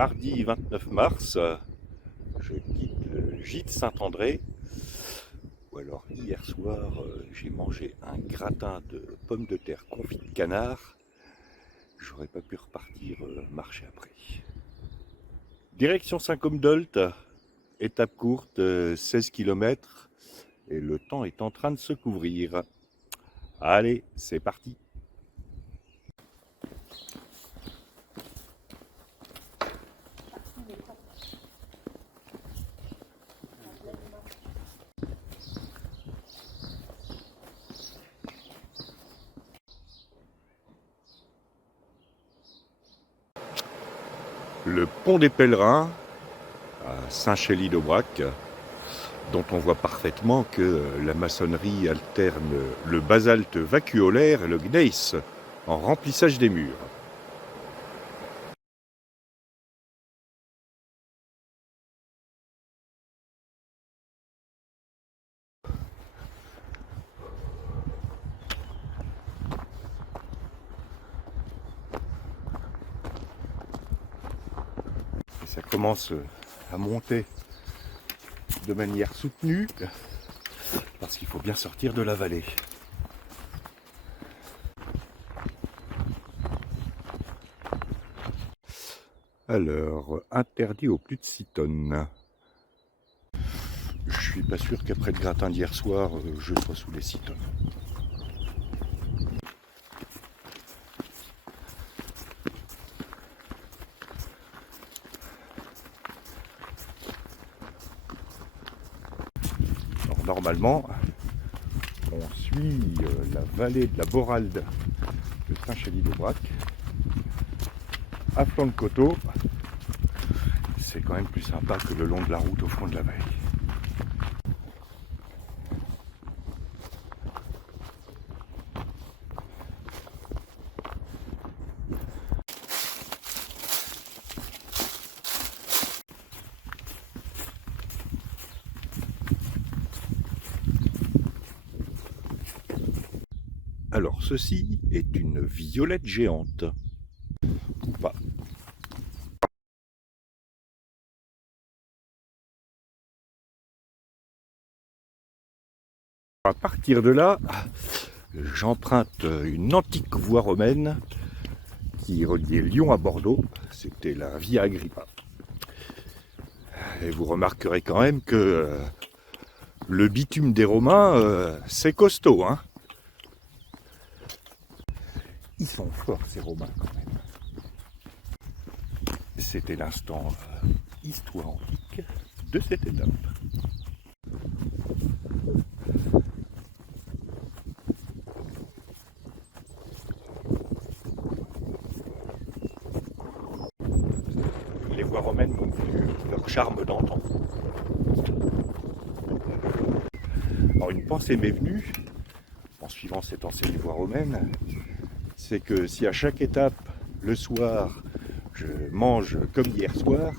mardi 29 mars, je quitte le gîte Saint-André. Ou alors hier soir, j'ai mangé un gratin de pommes de terre confit de canard. J'aurais pas pu repartir marcher après. Direction Saint-Côme-d'Olt, étape courte, 16 km. Et le temps est en train de se couvrir. Allez, c'est parti. Le pont des Pèlerins à Saint-Chély-d'Aubrac, dont on voit parfaitement que la maçonnerie alterne le basalte vacuolaire et le gneiss en remplissage des murs. Et ça commence à monter de manière soutenue parce qu'il faut bien sortir de la vallée. Alors, interdit aux plus de 6 tonnes. Je suis pas sûr qu'après le gratin d'hier soir, je sois sous les 6 tonnes. Alors, normalement, on suit la vallée de la Boralde de Saint-Chély-d'Aubrac à flanc de coteau. C'est quand même plus sympa que le long de la route au fond de la vallée. Alors ceci est une violette géante. Ou pas. À partir de là, j'emprunte une antique voie romaine qui reliait Lyon à Bordeaux. C'était la Via Agrippa. Et vous remarquerez quand même que le bitume des Romains, c'est costaud, hein. Ils sont forts ces Romains quand même. C'était l'instant histoire antique de cette étape. Les voies romaines ont vu leur charme d'antan. Alors une pensée m'est venue, en suivant cette ancienne voie romaine, c'est que si à chaque étape, le soir, je mange comme hier soir,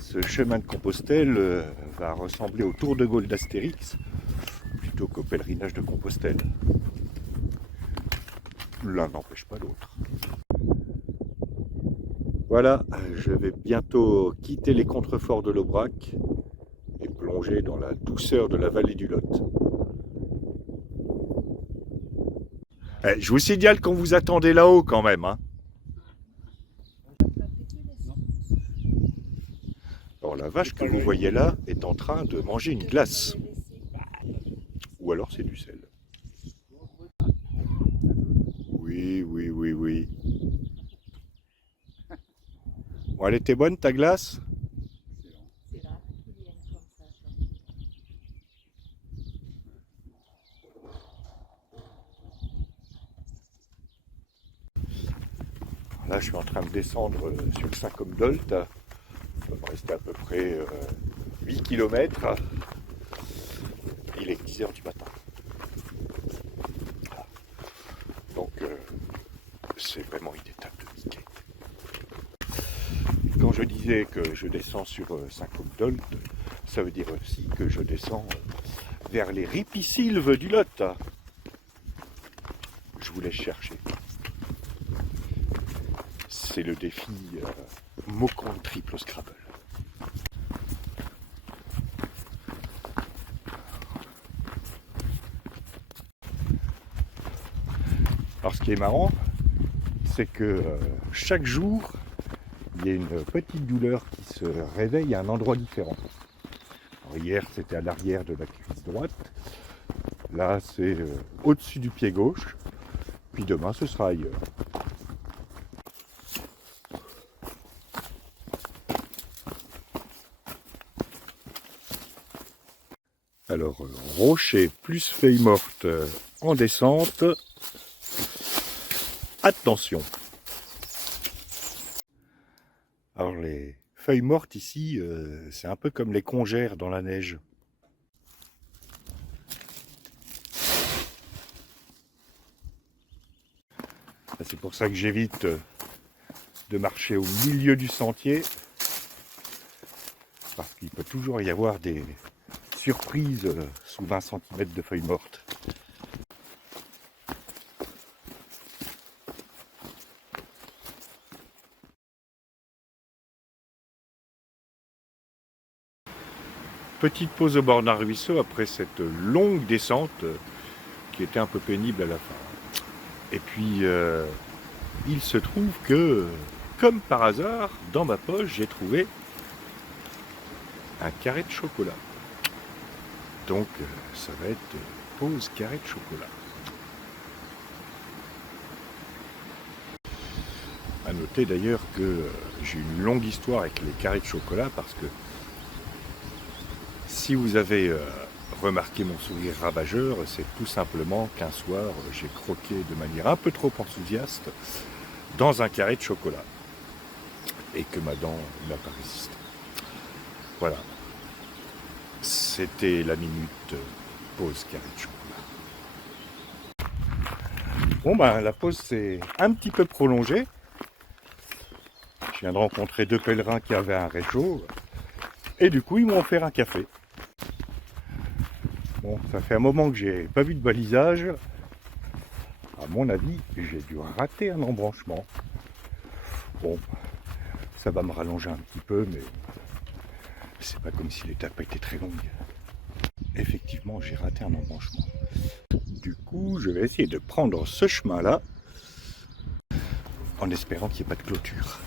ce chemin de Compostelle va ressembler au Tour de Gaulle d'Astérix, plutôt qu'au pèlerinage de Compostelle. L'un n'empêche pas l'autre. Voilà, je vais bientôt quitter les contreforts de l'Aubrac et plonger dans la douceur de la vallée du Lot. Je vous signale qu'on vous attendait là-haut quand même, hein. Alors la vache que vous voyez là est en train de manger une glace. Ou alors c'est du sel. Oui, oui, oui, oui. Bon, elle était bonne ta glace? Là je suis en train de descendre sur le Saint-Côme-d'Olt. Il va me rester à peu près 8 km. Il est 10 h du matin. Donc c'est vraiment une étape de Mickey. Quand je disais que je descends sur Saint-Côme-d'Olt, ça veut dire aussi que je descends vers les ripisylves du Lot. Je vous laisse chercher. C'est le défi mot compte triple au Scrabble. Alors ce qui est marrant, c'est que chaque jour, il y a une petite douleur qui se réveille à un endroit différent. Alors hier, c'était à l'arrière de la cuisse droite. Là, c'est au-dessus du pied gauche. Puis demain, ce sera ailleurs. Alors, rocher plus feuille morte en descente. Attention! Alors, les feuilles mortes ici, c'est un peu comme les congères dans la neige. C'est pour ça que j'évite de marcher au milieu du sentier. Parce qu'il peut toujours y avoir des surprises sous 20 cm de feuilles mortes. Petite pause au bord d'un ruisseau après cette longue descente qui était un peu pénible à la fin. Et puis, il se trouve que, comme par hasard, dans ma poche, j'ai trouvé un carré de chocolat. Donc, ça va être pause carré de chocolat. À noter d'ailleurs que j'ai une longue histoire avec les carrés de chocolat parce que si vous avez remarqué mon sourire ravageur, c'est tout simplement qu'un soir, j'ai croqué de manière un peu trop enthousiaste dans un carré de chocolat et que ma dent n'a pas résisté. Voilà. C'était la minute pause carré de chocolat. Bon ben la pause s'est un petit peu prolongée. Je viens de rencontrer deux pèlerins qui avaient un réchaud et du coup ils m'ont offert un café. Bon, ça fait un moment que j'ai pas vu de balisage. À mon avis, j'ai dû rater un embranchement. Bon, ça va me rallonger un petit peu, mais c'est pas comme si l'étape était très longue. Effectivement, j'ai raté un embranchement. Du coup, je vais essayer de prendre ce chemin-là en espérant qu'il n'y ait pas de clôture.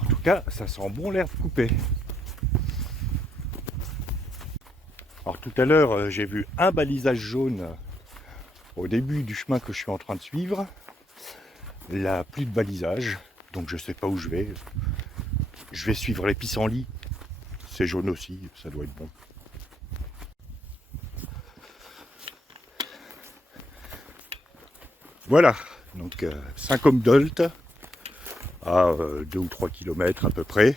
En tout cas, ça sent bon l'herbe coupée. Alors tout à l'heure, j'ai vu un balisage jaune au début du chemin que je suis en train de suivre. Là, plus de balisage, donc je sais pas où je vais. Je vais suivre les pissenlits. C'est jaune aussi, ça doit être bon. Voilà, donc Saint-Côme-d'Olt, à 2 ou 3 km à peu près.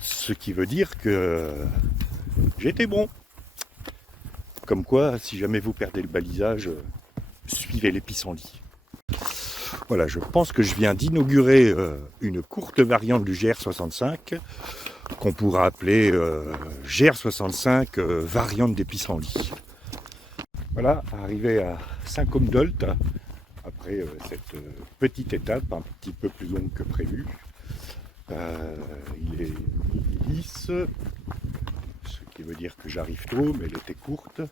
Ce qui veut dire que j'étais bon. Comme quoi, si jamais vous perdez le balisage, suivez les pissenlits. Voilà, je pense que je viens d'inaugurer une courte variante du GR65 qu'on pourra appeler GR65 variante des pissenlits. Voilà, arrivé à Saint-Côme-d'Olt, après cette petite étape un petit peu plus longue que prévu. Il est 10, ce qui veut dire que j'arrive tôt, mais elle était courte.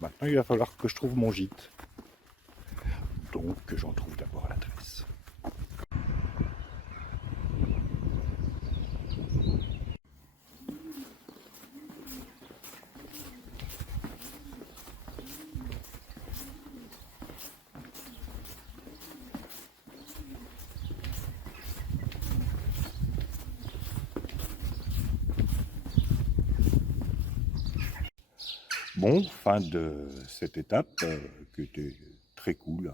Maintenant, il va falloir que je trouve mon gîte. Donc, j'en trouve d'abord l'adresse. Bon, fin de cette étape qui était très cool.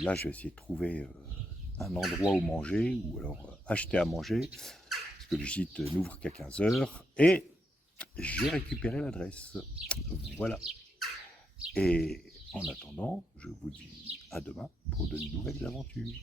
Là, je vais essayer de trouver un endroit où manger ou alors acheter à manger parce que le gîte n'ouvre qu'à 15 h et j'ai récupéré l'adresse. Voilà. Et en attendant, je vous dis à demain pour de nouvelles aventures.